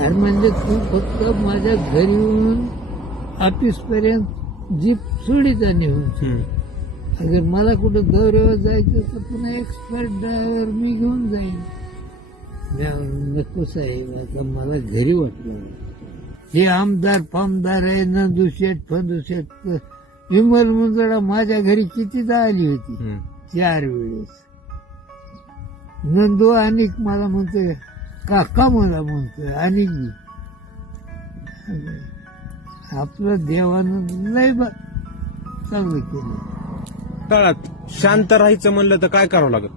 अरे म्हणजे तू फक्त माझ्या घरी येऊन ऑफिसपर्यंत जीप सोडीचा नेऊन अगर मला कुठं दौऱ्यावर जायचं तर पुन्हा एक्सपर्ट ड्रायव्हर मी घेऊन जाईन. नको साहेब, आता मला घरी वाटलं. हे आमदार फामदार आहे ना, दुशेट फंदुशेट विमल मुंजडा माझ्या घरी कितीदा आली होती, 4 वेळेस. नंदू अनिक मला म्हणतोय, काका मला म्हणतोय अनिक. आपलं देवानं लय चांगलं केलं. काळात शांत राहायचं म्हणलं तर काय करावं लागत?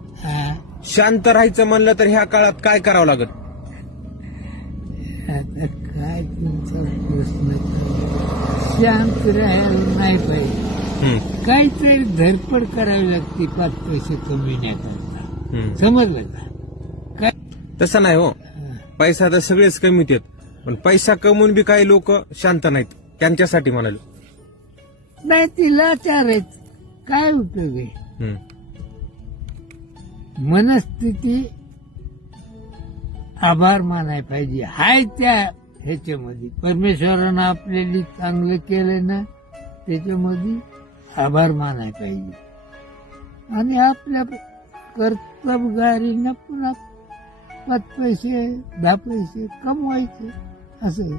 शांत राहायचं म्हणलं तर ह्या काळात काय करावं लागत? आता काय तुमचा प्रश्न? शांत राहायला नाही पाहिजे, काहीतरी धडपड करावी लागते 5 पैसे कमविण्याकरता. समजलं का? काय तसं नाही हो, पैसा तर सगळेच कमीत येत, पण पैसा कमवून बी काही लोक शांत नाहीत. त्यांच्यासाठी म्हणालो. नाही, ती लाचार आहेत, काय उपयोग आहे? मनस्थिती आभार मानाय पाहिजे. हाय त्या ह्याच्यामध्ये परमेश्वरानं आपल्याला चांगलं केलं ना, त्याच्यामध्ये आभार मानाय पाहिजे. आणि आपल्या कर्तबगारीनं पुन्हा 5 पैसे 10 पैसे कमवायचे, असं